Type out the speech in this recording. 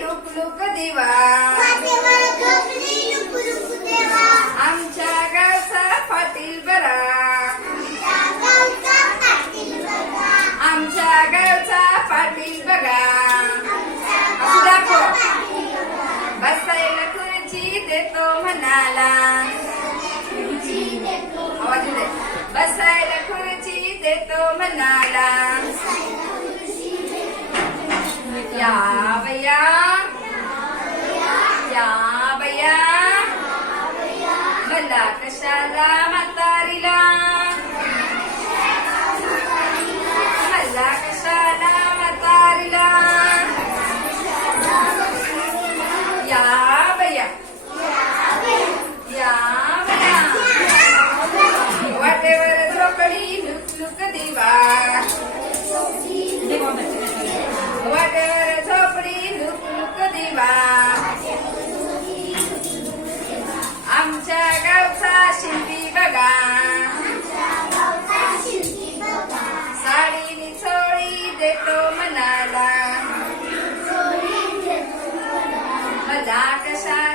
Look दिवा. आमच्या गावचा पाटील बरा. आमच्या गावचा पाटील बघा. बसायला खुर्ची देतो म्हणाला. बसायला खुर्ची देतो म्हणाला. రావయ్యా देतो मनाला मला कशाला